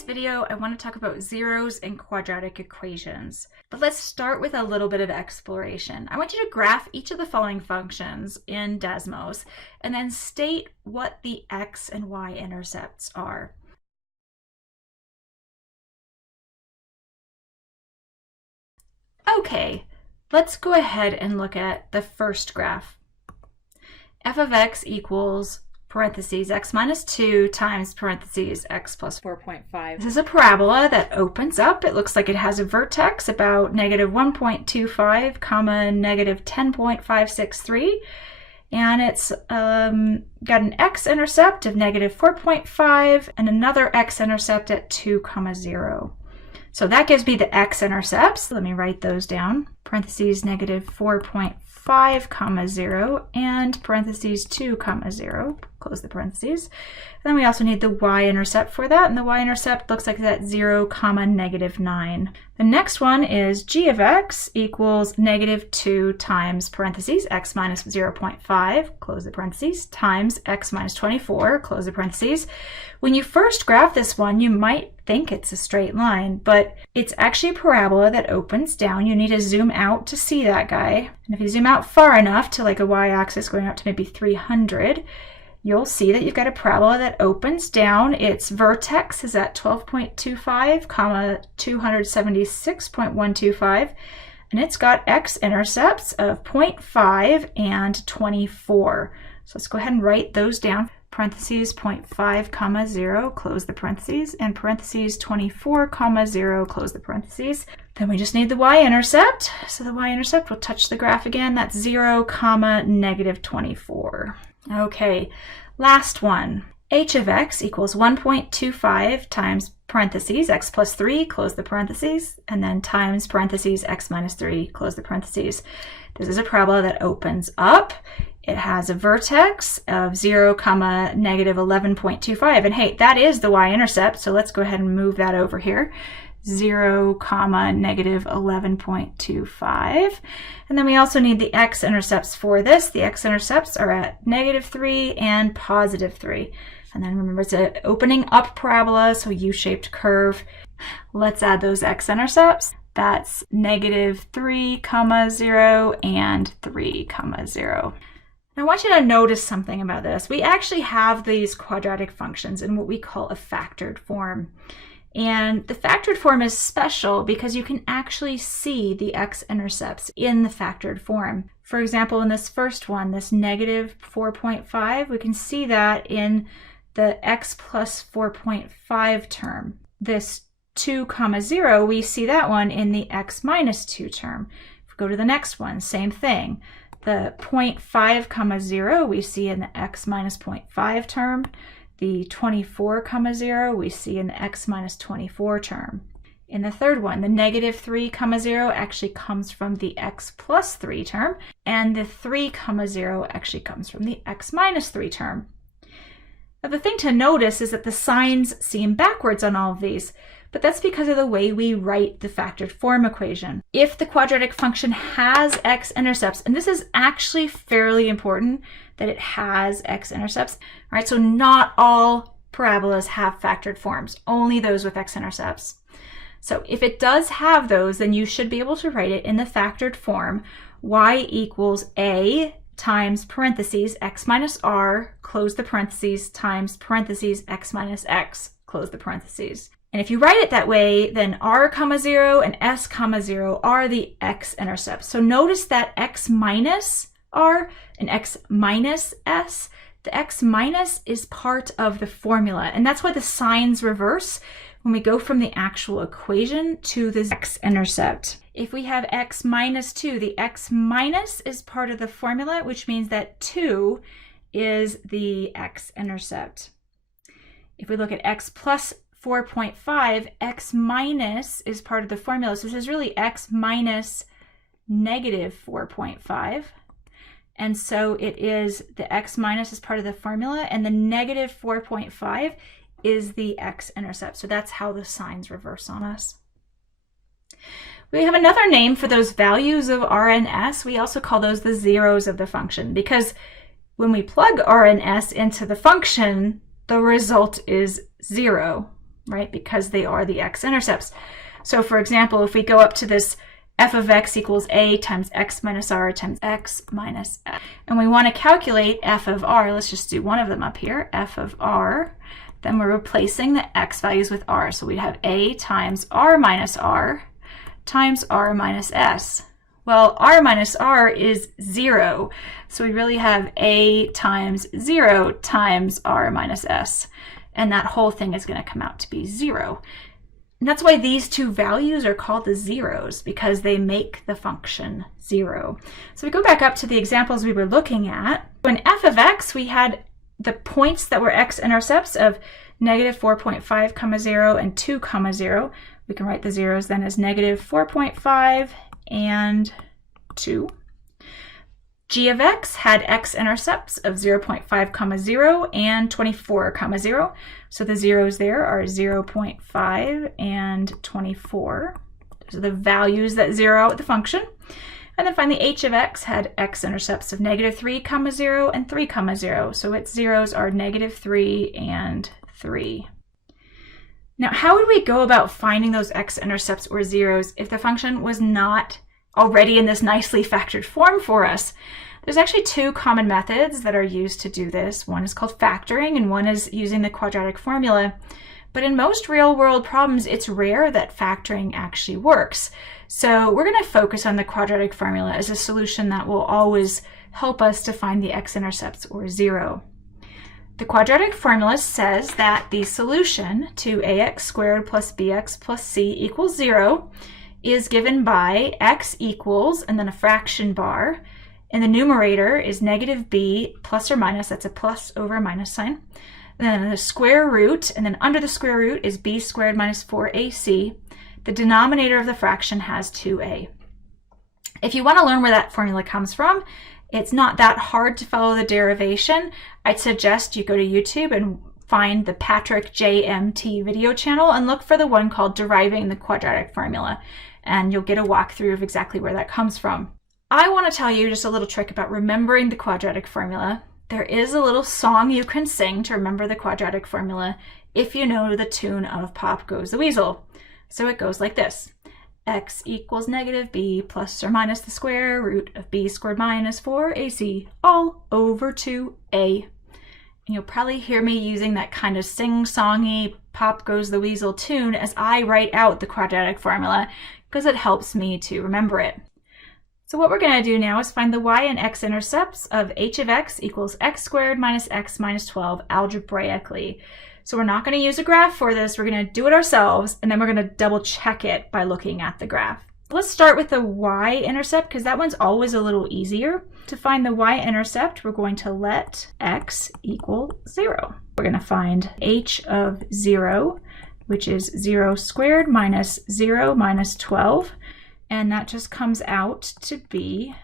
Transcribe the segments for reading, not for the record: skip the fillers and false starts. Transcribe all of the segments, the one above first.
this video, I want to talk about zeros and quadratic equations. But let's start with a little bit of exploration. I want you to graph each of the following functions in Desmos and then state what the x and y intercepts are. Okay, let's go ahead and look at the first graph. F of x equals parentheses x minus 2 times parentheses x plus 4.5. This is a parabola that opens up. It looks like it has a vertex about negative 1.25 comma negative 10.563, and it's got an x-intercept of negative 4.5 and another x-intercept at 2 comma 0. So that gives me the x-intercepts. Let me write those down. Parentheses negative 4.5 comma 0 and parentheses 2 comma 0. Close the parentheses. And then we also need the y-intercept for that, and the y-intercept looks like that 0 comma negative 9. The next one is g of x equals negative 2 times parentheses x minus 0.5, close the parentheses, times x minus 24, close the parentheses. When you first graph this one, you might think it's a straight line, but it's actually a parabola that opens down. You need to zoom out to see that guy. And if you zoom out far enough to like a y-axis going up to maybe 300, you'll see that you've got a parabola that opens down. Its vertex is at 12.25 comma 276.125, and it's got x-intercepts of 0.5 and 24. So let's go ahead and write those down. Parentheses 0.5 comma 0, close the parentheses, and parentheses 24 comma 0, close the parentheses. Then we just need the y-intercept. So the y-intercept will touch the graph again. That's 0 comma negative 24. Okay, last one. H of x equals 1.25 times parentheses x plus 3, close the parentheses, and then times parentheses x minus 3, close the parentheses. This is a parabola that opens up. It has a vertex of 0 comma negative 11.25, and hey, that is the y-intercept, so let's go ahead and move that over here. 0 comma negative 11.25. And then we also need the x-intercepts for this. The x-intercepts are at negative 3 and positive 3. And then remember, it's an opening up parabola, so U-shaped curve. Let's add those x-intercepts. That's negative 3 comma 0 and 3 comma 0. I want you to notice something about this. We actually have these quadratic functions in what we call a factored form. And the factored form is special because you can actually see the x-intercepts in the factored form. For example, in this first one, this negative 4.5, we can see that in the x plus 4.5 term. This 2 comma 0, we see that one in the x minus 2 term. If we go to the next one, same thing. The 0.5 comma 0 we see in the x minus 0.5 term. The 24 comma 0 we see in the x minus 24 term. In the third one, the negative 3 comma 0 actually comes from the x plus 3 term, and the 3 comma 0 actually comes from the x minus 3 term. Now the thing to notice is that the signs seem backwards on all of these, but that's because of the way we write the factored form equation. If the quadratic function has x-intercepts, and this is actually fairly important that it has x-intercepts, all right, so not all parabolas have factored forms, only those with x-intercepts. So if it does have those, then you should be able to write it in the factored form, y equals a times parentheses x minus r, close the parentheses, times parentheses x minus x, close the parentheses. And if you write it that way, then r comma 0 and s comma 0 are the x-intercepts. So notice that x minus r and x minus s, the x minus is part of the formula. And that's why the signs reverse when we go from the actual equation to the x-intercept. If we have x minus 2, the x minus is part of the formula, which means that 2 is the x-intercept. If we look at x plus 4.5, x minus is part of the formula. So this is really x minus negative 4.5. And so it is the x minus is part of the formula, and the negative 4.5 is the x-intercept. So that's how the signs reverse on us. We have another name for those values of r and s. We also call those the zeros of the function, because when we plug r and s into the function, the result is 0. right? Because they are the x-intercepts. So for example, if we go up to this f of x equals a times x minus r times x minus f, and we want to calculate f of r, let's just do one of them up here, f of r, then we're replacing the x values with r. So we'd have a times r minus r times r minus s. Well, r minus r is 0, so we really have a times 0 times r minus s, and that whole thing is going to come out to be 0. And that's why these two values are called the zeros, because they make the function 0. So we go back up to the examples we were looking at. In f of x, we had the points that were x-intercepts of negative 4.5, 0, and 2, 0. We can write the zeros then as negative 4.5 and 2. G of x had x-intercepts of 0.5, 0, and 24, 0. So the zeros there are 0.5 and 24. Those are the values that zero out the function. And then finally, h of x had x-intercepts of negative 3, 0, and 3, 0. So its zeros are negative 3 and 3. Now, how would we go about finding those x-intercepts or zeros if the function was not already in this nicely factored form for us? There's actually two common methods that are used to do this. One is called factoring, and one is using the quadratic formula. But in most real-world problems, it's rare that factoring actually works. So we're going to focus on the quadratic formula as a solution that will always help us to find the x-intercepts or 0. The quadratic formula says that the solution to ax squared plus bx plus c equals 0 is given by x equals, and then a fraction bar, and the numerator is negative b plus or minus, that's a plus over a minus sign, and then the square root, and then under the square root is b squared minus 4ac. The denominator of the fraction has 2a. If you want to learn where that formula comes from, it's not that hard to follow the derivation. I'd suggest you go to YouTube and find the Patrick JMT video channel and look for the one called Deriving the Quadratic Formula, and you'll get a walkthrough of exactly where that comes from. I want to tell you just a little trick about remembering the quadratic formula. There is a little song you can sing to remember the quadratic formula if you know the tune of Pop Goes the Weasel. So it goes like this. X equals negative b plus or minus the square root of b squared minus 4ac all over 2a. And you'll probably hear me using that kind of sing-songy Pop Goes the Weasel tune as I write out the quadratic formula, because it helps me to remember it. So what we're going to do now is find the y and x-intercepts of h of x equals x squared minus x minus 12 algebraically. So we're not going to use a graph for this, we're going to do it ourselves, and then we're going to double check it by looking at the graph. Let's start with the y-intercept, because that one's always a little easier. To find the y-intercept, we're going to let x equal 0. We're going to find h of 0, which is 0 squared minus 0 minus 12, and that just comes out to be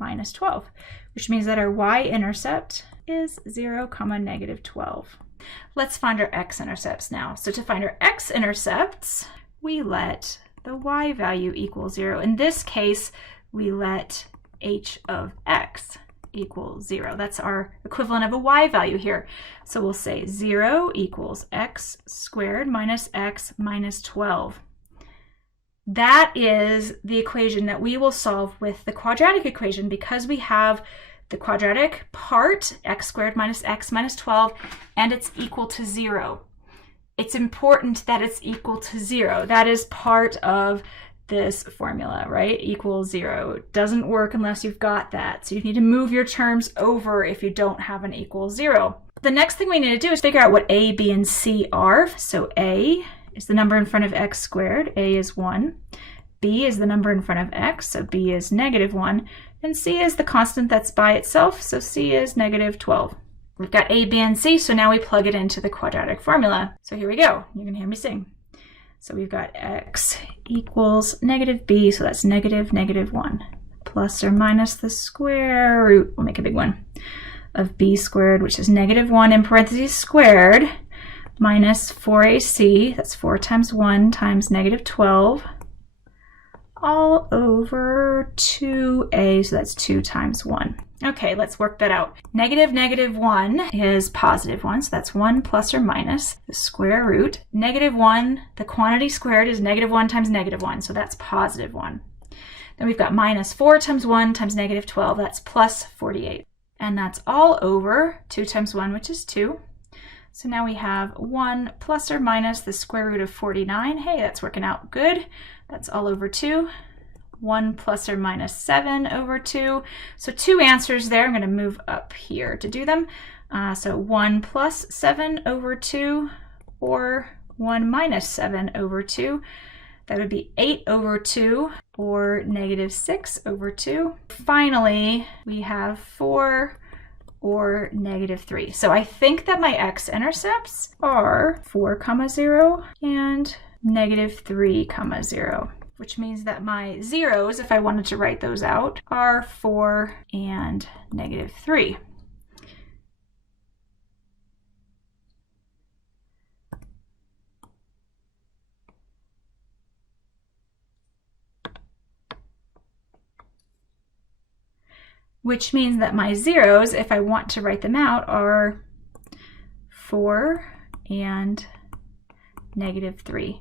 minus 12, which means that our y-intercept is 0, negative 12. Let's find our x-intercepts now. So to find our x-intercepts, we let the y value equal 0. In this case, we let h of x equal 0. That's our equivalent of a y value here. So we'll say 0 equals x squared minus x minus 12. That is the equation that we will solve with the quadratic equation, because we have the quadratic part, x squared minus x minus 12, and it's equal to 0. It's important that it's equal to 0. That is part of this formula, right? Equals 0. It doesn't work unless you've got that. So you need to move your terms over if you don't have an equal 0. The next thing we need to do is figure out what a, b, and c are. So a is the number in front of x squared, a is 1. B is the number in front of x, so b is negative 1. And c is the constant that's by itself, so c is negative 12. We've got a, b, and c, so now we plug it into the quadratic formula. So here we go. You can hear me sing. So we've got x equals negative b, so that's negative 1, plus or minus the square root, we'll make a big one, of b squared, which is negative 1 in parentheses squared, minus 4ac, that's 4 times 1 times negative 12, all over 2a, so that's 2 times 1. Okay, let's work that out. Negative 1 is positive 1, so that's 1 plus or minus the square root. Negative 1, the quantity squared is negative 1 times negative 1, so that's positive 1. Then we've got minus 4 times 1 times negative 12, that's plus 48. And that's all over 2 times 1, which is 2. So now we have 1 plus or minus the square root of 49. Hey, that's working out good. That's all over 2. 1 plus or minus 7 over 2. So 2 answers there. I'm going to move up here to do them. So 1 plus 7 over 2 or 1 minus 7 over 2. That would be 8 over 2 or negative 6 over 2. Finally, we have 4 or negative 3. So I think that my x-intercepts are 4, 0 and negative 3, 0, which means that my zeros, if I wanted to write those out, are 4 and negative 3. Which means that my zeros, if I want to write them out, are 4 and negative 3.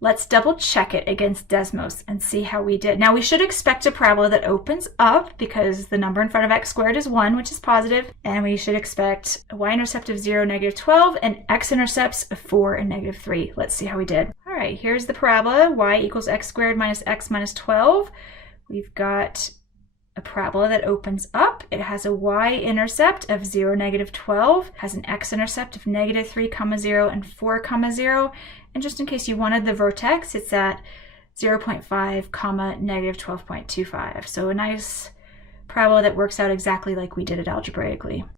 Let's double check it against Desmos and see how we did. Now we should expect a parabola that opens up because the number in front of x squared is 1, which is positive, and we should expect a y-intercept of 0, negative 12, and x-intercepts of 4 and negative 3. Let's see how we did. All right, here's the parabola, y equals x squared minus x minus 12. We've got a parabola that opens up. It has a y-intercept of 0, negative 12, has an x-intercept of negative 3, 0, and 4, 0. And just in case you wanted the vertex, it's at 0.5, negative 12.25. So a nice parabola that works out exactly like we did it algebraically.